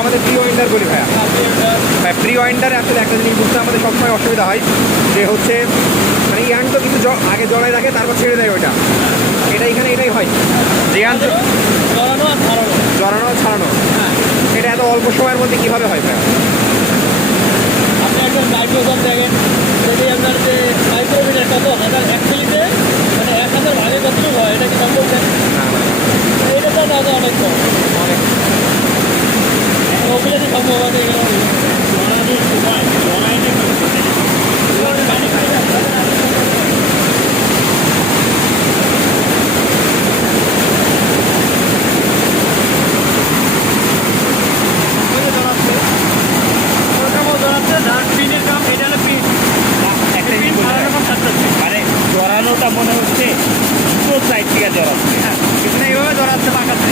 আমাদের pre winder বলি ভাইয়া। ভাই প্রি ওয়াইন্ডারে আসলে একটা জিনিস বুঝতে আমাদের সবসময় অসুবিধা হয়, যে হচ্ছে মানে ইয়ার্ন তো কিন্তু আগে জড়াই রাখে তারপর ছেড়ে দেয় ওইটা, এটা এখানে এটাই হয় যে ইয়ার্ন জড়ানো আর ছাড়ানো, এটা এত অল্প সময়ের মধ্যে কীভাবে হয় ভাইয়া? আপনি একজন মাইক্রোসফট দেখেন, যদি আপনার যে মাইক্রোমিটার কত হাজার অ্যাকচুয়ালিতে মানে 1000 ভাগে কতটুকু হয় এটা কি সম্ভব? এটা তো না অনেক কম, অনেক ওগুলো যে সম্ভব হবে এগুলো মানে জড়ানোটা মনে হচ্ছে দুটো সাইড থেকে জড়াচ্ছে, কিন্তু এইভাবে ধরাচ্ছে পাকাচ্ছে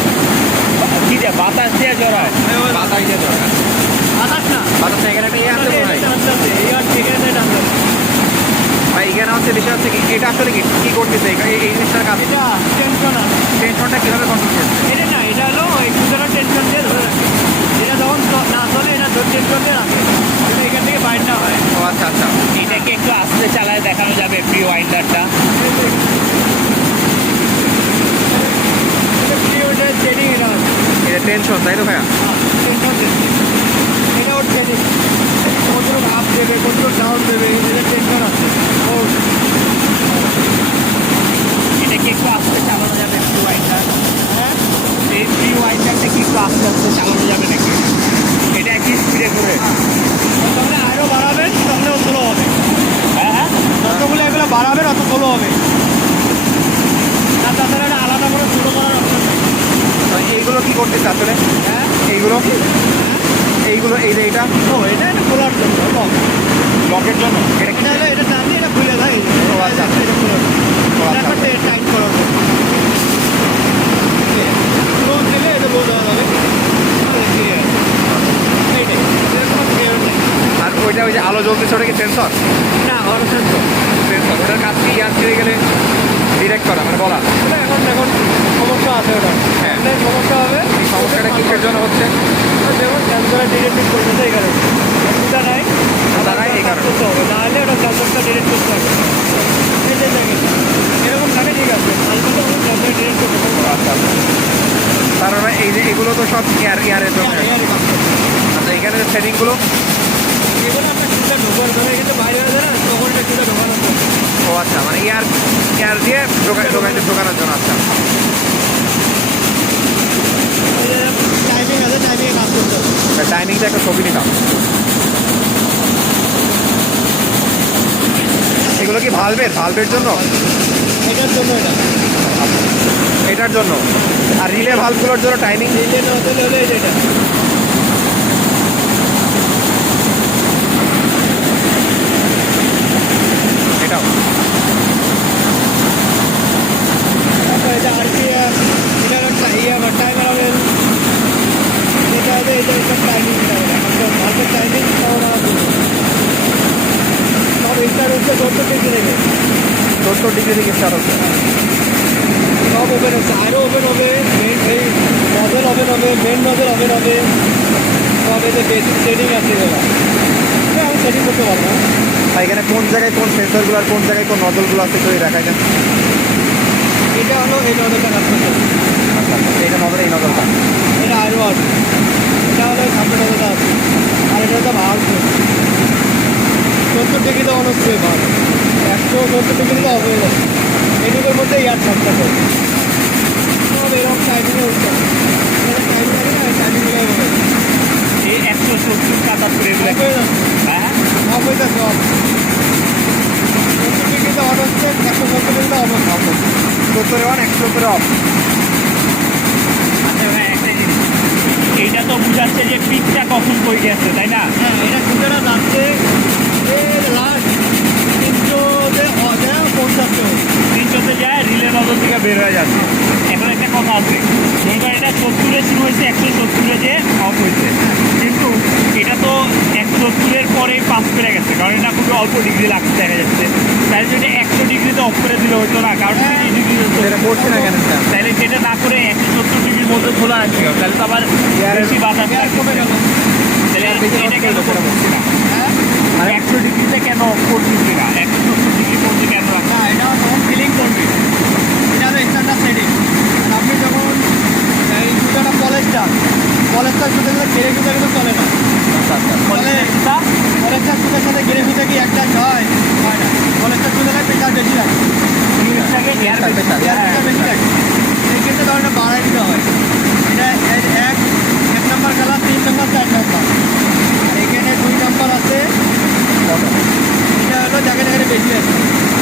কি যে বাতাস দিয়ে জড়ায়, বাতাস দিয়ে দরকার, বাতাস না বাতাস না, এখানে একটা ইয়ে আছে মনে হয় ভাই। এখানে হচ্ছে বিষয় হচ্ছে কি, এটা আসলে কি করতেছে এই জিনিসটার কাজ, এটা টেনশন আছে টেনশনটা কীভাবে কন্ট্রোল করছে? এটা না, এটা হলো ওই কুদানো টেনশন দিয়ে ধরে রাখে, এটা যখন না চলে এটা টেনশন দিয়ে রাখে, কিন্তু এখান থেকে বাইর না হয়। ও আচ্ছা আচ্ছা, এটাকে একটু আস্তে চালায় দেখানো যাবে প্রি ওয়াইন্ডারটা। ট্রেনিং এটা আছে, এটা টেনশন তাই তো ভাইয়া? টেনশন দিচ্ছে, এটা ওর ট্রেনিং, কতটুকু আপ দেবে কতটুকু ডাউন দেবে, এটা টেনশন আছে ওর। এটাকে একটু আস্তে চালানো যাবে প্রি ওয়াইন্ডার, হ্যাঁ এই প্রি ওয়াইন্ডারটা কি একটু আস্তে আস্তে চালানো যাবে নাকি? এটা একই স্পিডে করে, তাহলে আরও বাড়াবেন তাহলে ও স্লো হবে, হ্যাঁ হ্যাঁ যতগুলো এগুলো বাড়াবেন অত স্লো হবে, আর তাছাড়া এটা আলাদা করে স্লো করার অপশন নেই। তো এইগুলো কি করতেছে আসলে? হ্যাঁ এইগুলো এইগুলো এই যে এটা ও এটা এটা খোলার জন্য লক, লকের জন্য, এটা কি? এটা হলে এটা টানলে এটা খুলে যায়, এই যে। ও আচ্ছা। এটা খোলার জন্য, ও এটা আচ্ছা। একটা টাইট করার জন্য। ক্লোজ দিলে এটা বোঝা যাবে এইটাই, এর কোনো ক্লিয়ার নেই। আর ওইটা ওই যে আলো জ্বলতেছে ওটা কি সেন্সর? না ওর সেন্সর, সেন্সর, ওটার কাজ কি ইয়ার ছেড়ে গেলে ডিরেক্ট করা মানে বলা? ওটা এখন এখন সমস্যা আছে ওটা, হ্যাঁ। অনেক সমস্যা হবে। এই সমস্যাটা কিসের জন্য হচ্ছে? যেমন সেন্সরে ডিরেক্ট করতেছে এই কারণে, সুবিধা নাই সুবিধা নাই এই কারণে। করতে হবে, নাহলে ওটা সেন্সরটা ডিরেক্ট করতে হবে। এই যে দেখেন এরকম থাকে, ঠিক আছে, তাহলে তো সেন্সরে ডিরেক্ট করতে হবে। আচ্ছা আচ্ছা, তার মানে এই যে এগুলো তো সব ইয়ারের জন্য। এয়ারই কাজ করতে হবে। আচ্ছা, এখানে যে সেটিংগুলো, এগুলো আপনার সুবিধা ঢোকার ধরে কিন্তু বাইরে হয়ে যায় না, তখন এটা সুবিধা ঢোকানোর জন্য। ও আচ্ছা, মানে ইয়ার দিয়ে ঢোকানোর জন্য। আচ্ছা, টাইমিং আছে, টাইমিংয়ে কাজ করতে হবে। টাইমিংটা একটা ছবি নিলাম। এগুলো কি ভালভের জন্য? এটার জন্য এটা এটার জন্য, আর রিলে ভালভগুলোর জন্য টাইমিং। রিলে নজল হলে এই যে এটা এটাও তারপর এটা আরপিএম, এটা একটা আবার টাইমার হবে, এটা হবে এটা একটা টাইমিং, ভালো টাইমিং সব স্টার্ট হচ্ছে 70 ডিগ্রি থেকে, 70 ডিগ্রি থেকে স্টার্ট হচ্ছে। সব ওপেন হচ্ছে, আরও ওপেন হবে, এই নজল ওপেন হবে, মেন নজল ওপেন হবে, সব এতে বেসিক ট্রেনিং আছে এগুলো, আমি সেটিং করতে পারবো। আর এখানে কোন জায়গায় কোন সেন্সরগুলো আর কোন জায়গায় কোন নজলগুলো আছে তো দেখাই দেন। এটা হলো এই নজলটা কাজ করতে হবে, আচ্ছা আচ্ছা, এটা নজল, এই নজলটা। এটা আরও আছে, এটা হলো সামনে নজলটা আছে, আর এটা হচ্ছে ভাগ 70 ডিগ্রিতে অন হচ্ছে, ভাগ 170 ডিগ্রিতে অফ হয়ে যাচ্ছে, এটুকুর মধ্যে ইয়ার থাকতে হবে, সব এরকম টাইমিংয়ে উঠতে হবে, টাইমিংগুলো এই 170 77 এগুলো অফ হয়ে যাচ্ছে, হ্যাঁ অফ হয়ে যাচ্ছে, অফ 70 ডিগ্রিতে অন হচ্ছে, 170 ডিগ্রিতে অফ হচ্ছে, 70 অন, 170 অফ। আচ্ছা ভাই একটা জিনিস, এইটা তো বুঝাচ্ছে যে পিকটা কখন কই গেছে তাই না? হ্যাঁ এটা সুতরাং যাচ্ছে লাস্ট 300 যায় রিলে নজর থেকে বের হয়ে যাচ্ছে। এখন একটা কথা আছে, মনে করেন এটা 70-এ শুরু হয়েছে, 170-এ যে অফ হয়েছে, কিন্তু এটা তো 170-এর পরেই পাস করে গেছে, কারণ এটা খুবই অল্প ডিগ্রি লাগছে দেখা যাচ্ছে। তাহলে যদি 100 ডিগ্রিতে অফ করে দিলে হতো না, কারণ 30 ডিগ্রি এটা করছি না কেন? তাহলে সেটা না করে 170 ডিগ্রির মধ্যে খোলা রাখতে হবে, তাহলে তো আবার বেশি বাতাস কমে গেল। তাহলে বেশি এটা নষ্ট কেন হলো, করছি না? হ্যাঁ 100 ডিগ্রিতে কেন করতেছি না, 170 ডিগ্রি পর্যন্ত কেন রাখছি? না, এটা তখন ফিলিং করবে। এটা হলো স্ট্যান্ডার্ড সেটিং। আপনি যখন এই জুতোটা পলেস্টার জুতো সাথে গেরে জুতো কিন্তু চলে না। ফলে পলেস্টার জুতোর সাথে গেরে জুতো কি একটা হয়? হয় না। পলেস্টার জুতোটা প্রেশার বেশি লাগে, জিনিসটাকে এয়ার pressure, প্রেশার এয়ার বেশি লাগে। এই ক্ষেত্রে ধরনের বাড়াই দিতে হয়। এটা এক নম্বর কালার, 3 নম্বর, 4 নম্বর। আর এখানে 2 নম্বর আছে। এটা হলো জায়গায় জায়গায় বেশি আছে।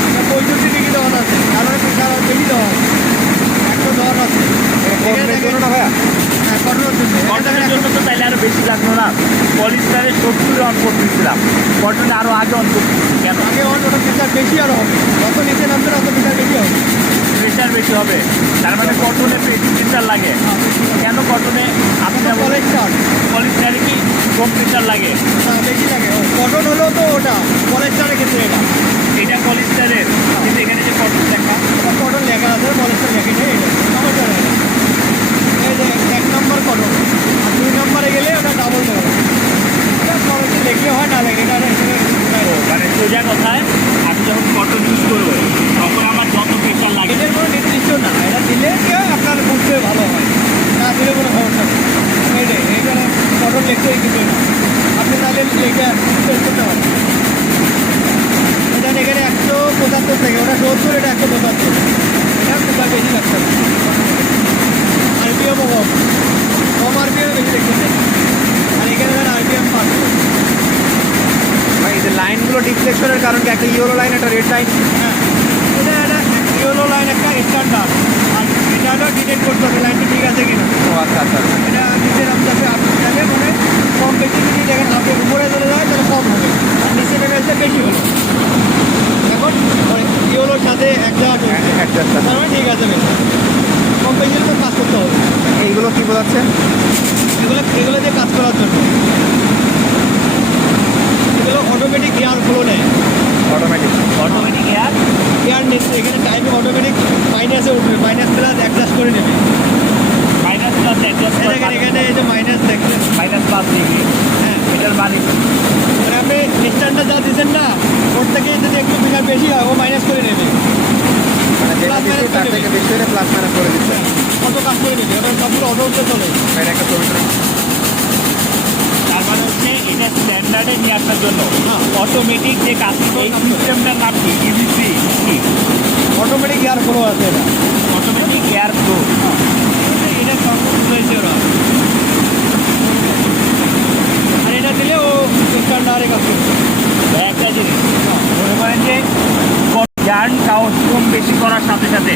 এটা 65 ডিগ্রি দেওয়া আছে, কারণ প্রেশার বেশি দেওয়া আছে। 110 আছে। কটনের জন্য না ভাইয়া? হ্যাঁ, কটনের জন্য। কটনের জন্য তো তাইলে আরো বেশি লাগলো না? পলিস্টারে 70 অন করতেছিলাম, কটনে আরো আগে অন করতেছি কেন? আগে ওটা প্রেশার বেশি আরো হবে। যত নিচে নামবে তত প্রেশার বেশি হবে। প্রেশার বেশি হবে, তার মানে কটনে প্রেশার লাগে। কেন কটনে? আপনি যেমন পলেস্টার পলিস্টারে কি কম প্রেশার লাগে? বেশি লাগে। কটন হলেও তো ওটা পলেস্টারের ক্ষেত্রে এটা এটা পলিস্টারের, কিন্তু এখানে যে কটন দেখা, কটন লেখা আছে, পলেস্টার লেখা নেই। এটা সমস্যা নেই। এই যে 1 নম্বর কটন, আর 2 নম্বরে গেলে ওটা ডাবল দেবে। এটা খরচে লেখলে হয় না লেখে, এটা মানে সোজা কথায় আমি যখন কটন ইউজ করবো তখন আমার যত প্রেশার লাগে এটার কোনো নির্দিষ্ট না। এটা দিলে কি হয়, আপনার বুঝতে ভালো হয়, না দিলে কোনো সমস্যা নেই। এইটাই এইখানে কটন লিখতেই কিছু না, আপনি তাহলে লেখা চেঞ্জ করতে পারেন। এটা এখানে 175 থেকে, ওটা 70, এটা 175। এটা প্রেশার বেশি লাগছে না। আরপিএমও কম আরপিএম বেশি দেখতেছে। আর এখানে ধরেন আরপিএম 500। ভাই এই যে লাইনগুলো ডিফ্লেকশনের কারণ কি? একটা ইয়েলো লাইন, একটা রেড লাইন। হ্যাঁ, এটা ইয়েলো লাইন একটা স্ট্যান্ডার্ড, আর এটা হলো ডিটেক্ট করতে হবে লাইনটা ঠিক আছে কিনা। ও আচ্ছা আচ্ছা। এটা নিচে নামতে হবে, আপনি চাইলে মানে কম বেশি যদি দেখেন আপনি উপরে চলে যায় তাহলে কম হবে, আর নিচে নেমে আসলে বেশি হলো। এখন ইয়েলোর সাথে একটা অ্যাডজাস্ট। তার মানে ঠিক আছে বেশি। কম বেশি হলে তো কাজ করতে হবে। এইগুলো কি বোঝাচ্ছে? এগুলো দিয়ে কাজ করার জন্য এগুলো অটোমেটিক গিয়ার ফ্লো নেয়। অটোমেটিক। অটোমেটিক এয়ার গিয়ার নিচ্ছে, এখানে টাইমে অটোমেটিক মাইনাসে উঠবে, মাইনাস প্লাস অ্যাডজাস্ট করে নেবে। মাইনাস প্লাস অ্যাডজাস্ট করে দেখেন এখানে এই যে মাইনাস দেখছেন, মাইনাস 5 ডিগ্রি, হ্যাঁ, এটার মানে কি? মানে আপনি স্ট্যান্ডার্ড যা দিচ্ছেন না, ওর থেকে যদি একটু প্রেশার বেশি হয় ও মাইনাস করে নেবে, মানে যেটা Plus দিচ্ছে minus তার করে থেকে দেবে। বেশি হলে প্লাস মাইনাস করে দিচ্ছে। কত কাজ করে নেবে, ওটা সবগুলো অটো উঠতে চলে। এটা একটা ছবি তুলে। তার মানে হচ্ছে এটা স্ট্যান্ডার্ডে নিয়ে আসার জন্য হ্যাঁ। অটোমেটিক যে কাজ, এই সিস্টেমটার নাম কি? ইভিসি কি? অটোমেটিক গিয়ার ফ্লো আছে এটা। Automatic air flow. এটা সম্পূর্ণ হয়েছে ওরা, আর এটা দিলে ও স্ট্যান্ডার্ডে কাজ করবে। একটা জিনিস মনে করেন যে যান কাউন্ট কম বেশি করার সাথে সাথে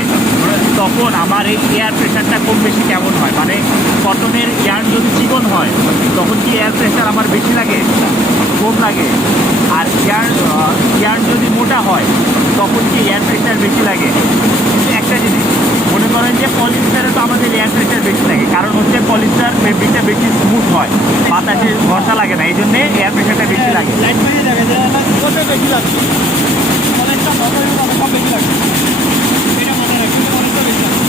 তখন আমার এই এয়ার প্রেশারটা কম বেশি কেমন হয়? মানে কটনের ইয়ার্ন যদি চিকন হয় তখন কি এয়ার প্রেশার আমার বেশি লাগে, কম লাগে? আর ইয়ার্ন যদি মোটা হয় তখন কি এয়ার প্রেশার বেশি লাগে? কিন্তু একটা জিনিস মনে করেন যে পলিস্টারে তো আমাদের এয়ার প্রেশার বেশি লাগে, কারণ হচ্ছে পলিস্টার ফেব্রিকটা বেশি স্মুথ হয়, বাতাসে ভরসা লাগে না, এই জন্যে এয়ার প্রেশারটা বেশি লাগে। লাইট বেশি লাগে, কত বেশি লাগবে, অনেকটা কত কম বেশি লাগবে। এটা মাথায় রাখবে, অনেকটা বেশি লাগবে।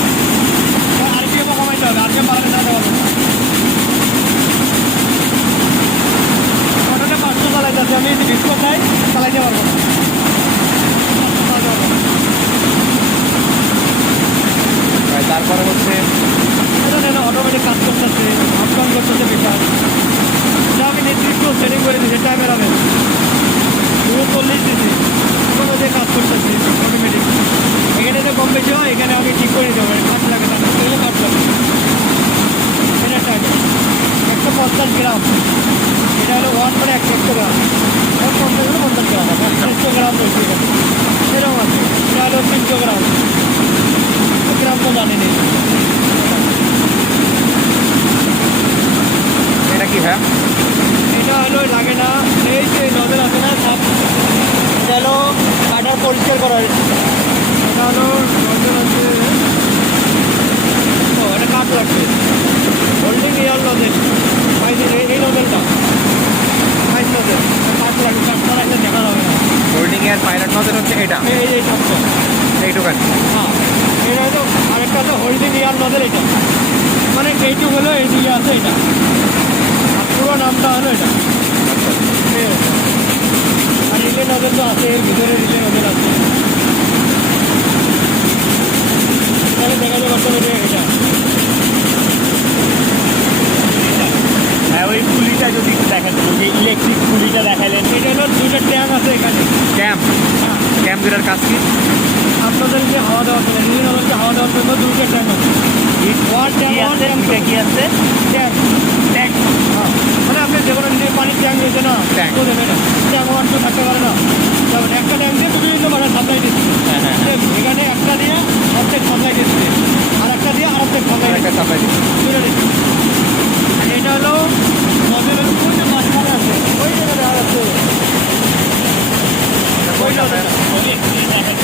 আরপিএমও কমাইতে হবে, আরপিএম বাড়াতে না দেওয়া যাবে। কটনে 500 চালাইতেছে, আমি যদি 20 চাই চালাইতে পারবো না। তারপরে হচ্ছে এটা অটোমেটিক কাজ করতেছে, আপডাউন করতেছে বেকার। এটা আমি নির্দিষ্ট সেটিং করে দিচ্ছি, টাইমের হবে 40 দিচ্ছি, কোনো দিয়ে কাজ করতেছি অটোমেটিক। এখানে যে কম বেশি হয় এখানে আমি ঠিক করে দিতে পারি, কাজ লাগে না, কাজ লাগে। এটা টাইম 150 গ্রাম, এটা হলো 1 মানে 100 গ্রাম, 50 হলো 50 গ্রাম, 100 গ্রাম বেশি এরকম আছে। এটা হলো 300 গ্রাম, গ্রাম তো জানি নেই। এটা কি হ্যাঁ? এটা হলো লাগে না, এই যে নজল আছে না সব, এটা হলো কাটার পরিষ্কার করার। এটা হলো নজল আছে, ও এটা কাট লাগবে, হোল্ডিং এয়ার নজল, এই নজলটা ফাইভ নজল, কাট লাগবে, কাট করা একটা দেখা যাবে না। হোল্ডিং এর পাইলট নজল হচ্ছে এটা, এই সবটা, এইটুকান। হ্যাঁ, এটা হলো আরেকটা হলো হোল্ডিং এয়ার নজল, এটা মানে এইটুকু হলো এইদিকে আছে এটা, আর পুরো নামটা হলো এটা। ঠিক আছে। আর রিলে নজর তো আছে, এর ভিতরে রিলে নজর আছে। তাহলে দেখা যাবে বাচ্চাদের এটা। হ্যাঁ, ওই পুলিটা যদি একটু দেখাতেন, ওই যে ইলেকট্রিক পুলিটা দেখালেন। এটা হলো দুইটা ট্যাঙ্ক আছে এখানে। ক্যাম্প হ্যাঁ, ক্যাম্প দুটার কাজ কি? আপনাদের যে হাওয়া দেওয়ার জন্য, রিলে নজরকে হাওয়া দেওয়ার জন্য দুইটা ট্যাঙ্ক আছে। ওয়ান ট্যাঙ্ক, কি ওয়ান আছে? ট্যাঙ্ক, দুইটা কি আছে? ট্যাঙ্ক। ট্যাঙ্ক। হ্যাঁ, মানে আপনি যে কোনো নিজের পানির ট্যাঙ্ক রয়েছে না, ট্যাঙ্ক। তো দেবে না। ট্যাঙ্ক ওয়ান টু থাকতে পারে না। যেমন একটা ট্যাঙ্ক দিয়ে বিভিন্ন মানে সাপ্লাই দিচ্ছে। হ্যাঁ, হ্যাঁ, হ্যাঁ। এখানে একটা দিয়ে অর্ধেক সাপ্লাই দিচ্ছে, আর একটা দিয়ে আর অর্ধেক সাপ্লাই একটা দিচ্ছে। সাপ্লাই দিচ্ছে। দুটো দিচ্ছে। এটা হলো নজরের উপর যে মাঝখানে আছে, ওই জায়গাটা আর আছে। ওই নজরটা। ওই একটু দেখাতেন।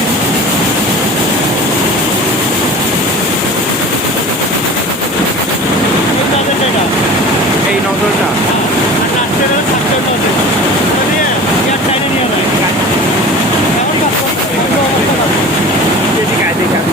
ওই নজরটা এটা। এই নজলটা হ্যাঁ, আর লাস্টে হলো সাপ্লাই নজর। ওটা দিয়ে এয়ার টাইনে নিয়ে যায়। কেমন কাজ করে? এগুলো অবস্থা কাজ করে। এদিকে আয়, এদিকে আয়।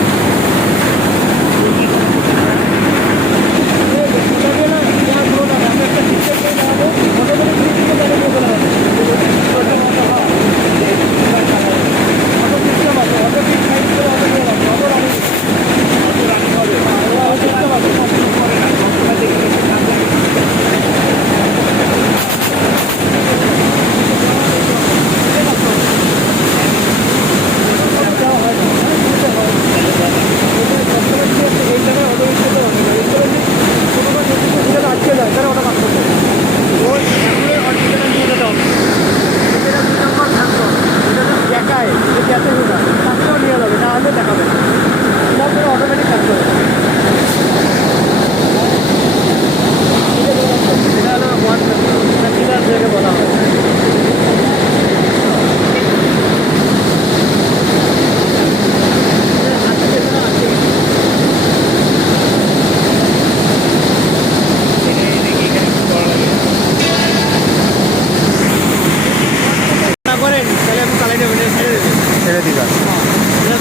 ছেড়ে দিবা।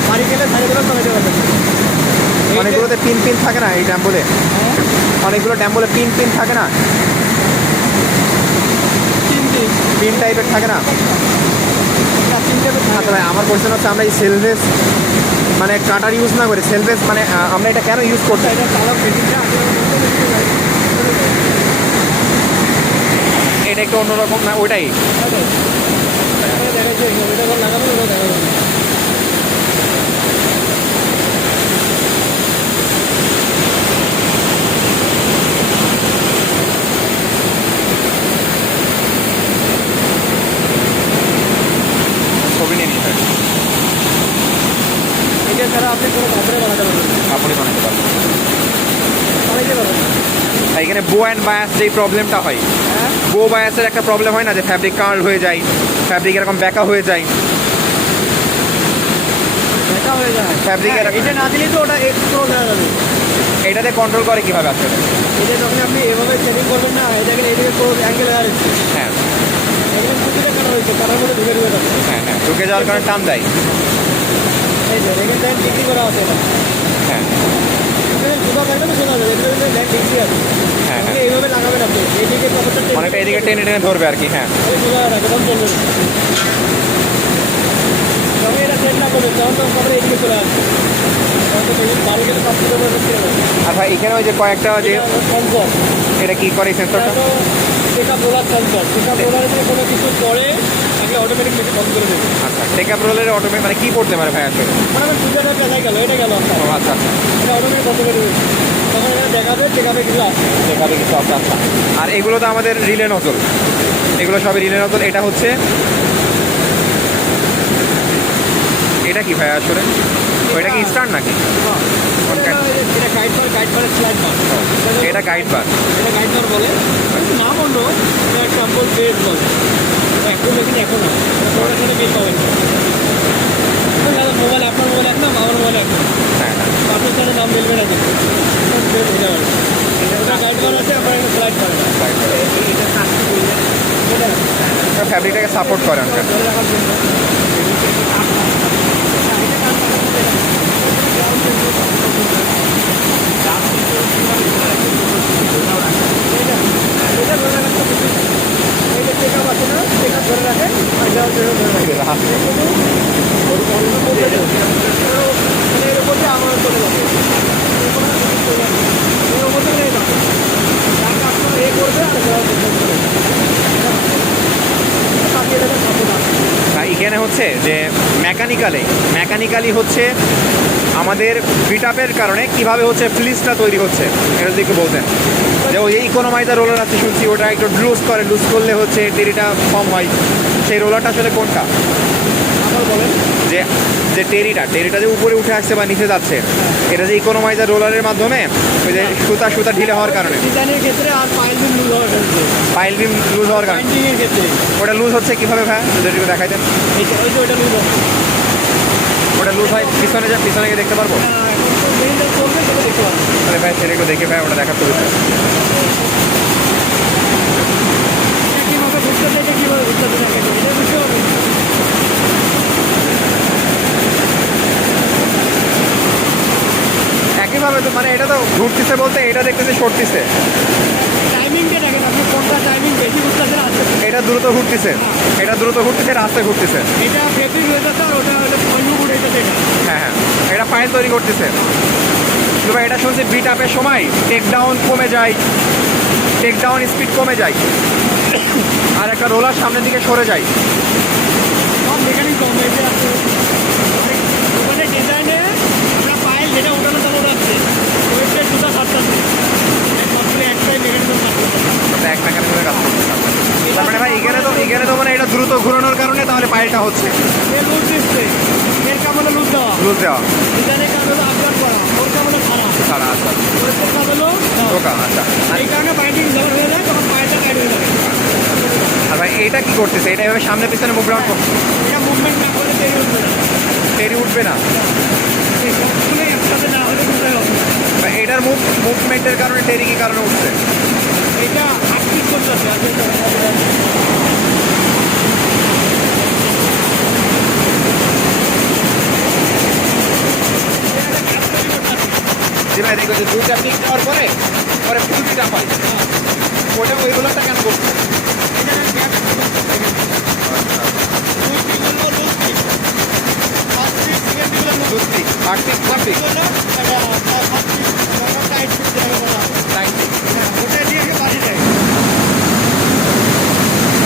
বাড়ি গেলে ছাড়িয়ে দেবে, চালাতে পারবেন। অনেকগুলোতে পিন পিন থাকে না এই ড্যাম্বলে? অনেকগুলো ড্যাম্বলে পিন পিন থাকে না? পিন টাইপের থাকে না? আচ্ছা ভাই, আমার কোশ্চেন হচ্ছে আমরা এই সেলভেস মানে কাটার ইউজ না করে সেলভেস মানে আমরা এটা কেন ইউজ করছি? এটা চালক ফিটিংটা এটা একটু অন্যরকম না ওইটাই? দেখাচ্ছে, এটা করে লাগাবো, ওটা দেখাবো। ছবি নিয়ে নিতে হয়, এটা ছাড়া আপনি কোনো কাপড়ে বানাতে পারবেন না। কাপড়ে বানাতে পারবো। বানাইতে পারবেন না। এখানে বো অ্যান্ড বায়াস যেই প্রবলেমটা হয়, হ্যাঁ, বো বায়াসের একটা প্রবলেম হয় না যে ফ্যাব্রিক কার্ল হয়ে যায়, ফ্যাব্রিক এরকম ব্যাকা হয়ে যায়, দেখা হয়ে যায়। Fabric হ্যাঁ, এর- এটা না দিলেই তো ওটা পুরো হয়ে যাবে। এটাতে কন্ট্রোল করে কীভাবে আসলে? এটা যখন আপনি এভাবে সেটিং করবেন না, এটাকে এইদিকে পুরো অ্যাঙ্গেল হয়ে যাচ্ছে। হ্যাঁ এখানে প্রতিটা কাটা হয়েছে, কাটার মধ্যে ঢুকে ঢুকে যাচ্ছে। হ্যাঁ হ্যাঁ, ঢুকে যাওয়ার কারণে টান দেয়। এই যে এখানে ল্যান্ড ডিগ্রি করা আছে এটা। হ্যাঁ এখানে সোজা থাকবে না, সোজা যাবে, এখানে ল্যান্ড ডিগ্রি আছে। হ্যাঁ আপনি হ্যাঁ, এইভাবে লাগাবেন, আপনি এইদিকে কাপড়টা টেনে অনেকটা এদিকে টেনে টেনে ধরবে আর কি। হ্যাঁ সোজা রাখবে, তখন চলবে না। যখন এটা সেট না করবে, তখন তো কাপড় এইদিকে চলে আসবে। তখন তো দেখুন, বারো গেলে সব কিছু ছেড়ে যাবে। আচ্ছা, এখানে ওই যে কয়েকটা যে সেন্সর, এটা কি করে সেন্সরটা? এটা তো টেকআপ রোলার সেন্সর। টেকআপ রোলারে যদি কোনো কিছু পড়ে, তাকে অটোমেটিক মেশিন বন্ধ করে দেবে। আচ্ছা, টেকআপ রোলের অটোমেটিক মানে কি করতে পারে ভাই আসলে? মানে আমি দুজনের পেঁচাই গেল, এটা গেল আপনার, ও আচ্ছা আচ্ছা, এটা অটোমেটিক বন্ধ করে দেবে। তখন এখানে দেখাবে, টেকআপে কিছু আসবে। দেখাবে কিছু। আচ্ছা আচ্ছা, আর এগুলো তো আমাদের রিলে নজল, এগুলো সবই রিলে নজল। এটা হচ্ছে, এটা কি ভাই আসলে? ওইটা কি স্টার্ট নাকি? এটা গাইড বার স্লাইড বার। এটা গাইড বার। এটা গাইড বার বলে, কিন্তু নাম অন্য, এটা এক্সাম্পল বেস বলে। এখন মেশিন এখন না, এখানে বেস পাবেন না। মোবাইল, আপনার মোবাইল এক নাম, আমার মোবাইল এক নাম, হ্যাঁ হ্যাঁ, আপনার সাথে নাম মিলবে না কিন্তু বেস হয়ে যাবে। এটা গাইড বার আছে, আপনার এখানে স্লাইড বার আছে। এটা ফ্যাব্রিকটাকে সাপোর্ট করে অনেকটা। ধরে রাখার জন্য। হচ্ছে যে মেকানিক্যালি হচ্ছে আমাদের বিটাপের কারণে কিভাবে হচ্ছে ফ্লিসটা তৈরি হচ্ছে এটা যদি একটু বলতেন। যে ওই ইকোনোমাইজার রোলার আছে শুনছি, ওটা একটু লুজ করলে হচ্ছে টেরিটা কম হয়, সেই রোলারটা আসলে কোনটা? আবার বলেন। যে যে টেরিটা যে উপরে উঠে আসছে বা নিচে যাচ্ছে, এটা যে ইকোনোমাইজার রোলারের মাধ্যমে ওই যে সুতা ঢিলে হওয়ার কারণে, ডিজাইনের ক্ষেত্রে আর পাইল বিম লুজ হওয়ার ক্ষেত্রে, পাইল বিম লুজ হওয়ার কারণে বাইন্ডিংয়ের ক্ষেত্রে ওটা লুজ হচ্ছে কিভাবে ভাই যদি একটু দেখাইতেন? ওই যে ওইটা লুজ হচ্ছে। ওটা লুজ হয় পিছনে গিয়ে দেখতে পারবো? এখন তো যেটা চলবে সেটা দেখতে পাবেন। তাহলে ভাই সেটা একটু দেখে ভাই ওটা দেখার তো বিষয়। কীভাবে ঘুরতেছে এটা কীভাবে ঘুরতেছে দেখেন, এটা বুঝতে পারবেন। একইভাবে তো মানে এটা তো ঘুরতেছে বলতে এটা দেখতেছে সরতেছে, টাইমিংটা দেখেন আপনি কোনটা টাইমিং বেশি ঘুরতেছে না আস্তে। এটা দ্রুত ঘুরতেছে, এটা আস্তে ঘুরতেছে। এটা ফেব্রিক হয়ে যাচ্ছে আর ওটা হলো পয়েন্ট উঠেছে এটা। হ্যাঁ, এটা পাইল তৈরি করতেছে। কিন্তু ভাই এটা শুনছি বিট আপের সময় টেক ডাউন স্পিড কমে যায় আর একটা রোলার সামনের দিকে সরে যায়। সব মেকানিক কম হয়েছে আছে ওখানে ডিজাইনে আমরা পাইল যেটা উঠানো চালু যাচ্ছে ওইটা জুতা ছাড়তেছে সবগুলো একটাই মেকানিজম ছাড়তেছে। এক মেকানিজমের কাজ করতেছে। তার মানে ভাই এখানে তো মানে এটা দ্রুত ঘোরানোর কারণে তাহলে পাইলটা হচ্ছে এর লুজ দিচ্ছে, এর কাম হলো লুজ দেওয়া, ডিজাইনের কাম হলো আপডাউন করা, ওর কাম হলো ছাড়া, আচ্ছা ওর কাম হলো ঢোকা। আচ্ছা, এই কারণে বাইন্ডিং যখন হয়ে যায় তখন পাইলটা টাইট হয়ে যাবে। আর ভাই এটা কি করতেছে? এটা এভাবে সামনে পিছনে মুভ রাউন্ড এটা মুভমেন্ট না করলে তৈরি উঠবে না, টেরি উঠবে না। এই সবগুলো একসাথে না হলে কোথায় হবে? ভাই এটার মুভমেন্টের কারণে টেরি কি কারণে উঠছে? এটা হার্টবিট করতেছে আর জি ভাই দেখো যে দুইটা পিক দেওয়ার পরে ফুল পিক আপ হয়, ওটা ওই রোলারটা কেন করছে? Loose pick, hard pick, sub pick, tight pick,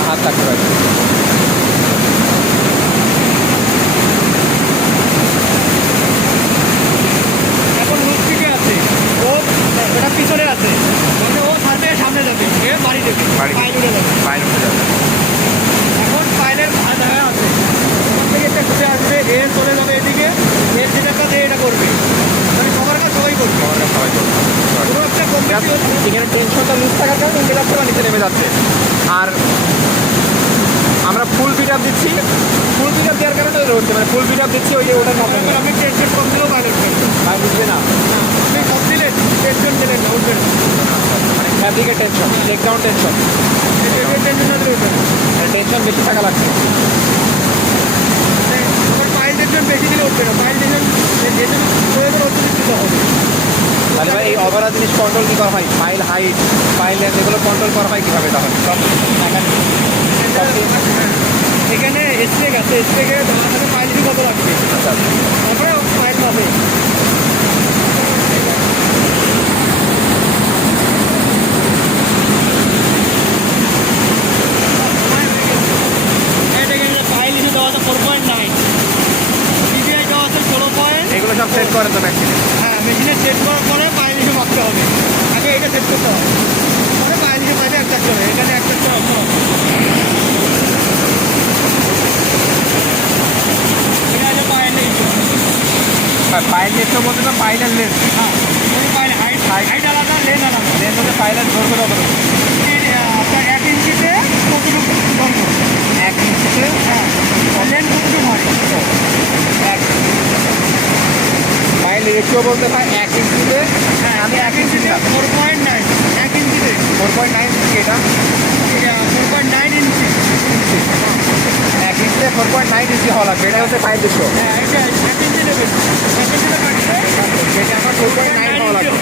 হাত থাকতে পারে। এখন লুজ পিকে আছে, ওটা পিছনে আছে, মানে ও সাথে সামনে যাবে, এ বাড়ি দেবে, বাড়ি পাইল উঠে যাবে। পাইল উঠে যাবে। এখন পাইলের ভাঁজ হয়ে আছে, ওখান থেকে একটা ঘুরে আসবে, এ চলে যাবে এদিকে, এর যেটা দিয়ে এটা করবে, মানে সবার কাছে সবাই করবে। সবাই করবে। কোনো একটা Just কম্পিটিশন এখানে টেনশনটা লুজ থাকার কারণে উঠে যাচ্ছে বা নিচে নেমে যাচ্ছে। আর আমরা ফুল বিট আপ দিচ্ছি, ফুল বিট আপ দেওয়ার কারণে ওটা হচ্ছে, মানে ফুল বিট আপ দিচ্ছি ওই যে ওটার মাধ্যমে আপনি টেনশন কম দিলেও পাইলট করবে, ভাই বুঝবে না, আপনি কম দিলেন টেনশন দিলেন না, উঠবে না, মানে ফ্যাব্রিকের tension, take down tension, tension না দিলে উঠবে না। টেনশন বেশি থাকা লাগছে। আমার পাইল টেনশন বেশি দিলে উঠবে না, পাইল টেনশন যেহেতু প্রয়োজন অতিরিক্ত হবে। তাহলে ভাই এই অভারা জিনিস কন্ট্রোল কী করা হয়? ফাইল হাইট, ফাইল লেন্থ এগুলো কন্ট্রোল করা হয় কীভাবে তাহলে? সব এখানে স্টেক আছে, স্টেকের আমাদের পাইলটি কত লাগবে, আচ্ছা তারপরে পাইল পাবে। পাইল হিসেবে দেওয়া আছে 4.9, সিবিআই দেওয়া আছে 16 পয়েন্ট। এগুলো সব সেট করেন তো ম্যাক্সিমাম? হ্যাঁ, মেশিনে সেট করার পরে পাইল হিসেবে মাপতে হবে, আগে এটা সেট করতে হবে, পরে পাইল হিসেবে পাইলে এক চাকতে হবে, এখানে এক চাকতে হবে। এটা হচ্ছে পাইল ফাইল লেন্থ বলতে তো ফাইলের লেন্থ, হ্যাঁ, পাইল হাইট হাইট আলাদা, লেন আলাদা। লেন্থ হচ্ছে ফাইলের দৈর্ঘ্য কত? আপনার 1 ইঞ্চিতে কতটুকু দৈর্ঘ্য, 1 ইঞ্চিতে হ্যাঁ, লেন কতটুকু হয়, ফাইল রেশিও বলতে ভাই 1 ইঞ্চিতে, হ্যাঁ, আমি 1 ইঞ্চিতে 4.9, 1 ইঞ্চিতে 4.9 এটা 4.9 ইঞ্চি, 1 ইঞ্চিতে 4.9 ইঞ্চি হওয়া লাগবে, এটা হচ্ছে ফাইল রেশিও। হ্যাঁ, এটা 1 ইঞ্চি নেবেন, 1 ইঞ্চিতে কাটলে সেটা আমার 4.9 হওয়া লাগবে।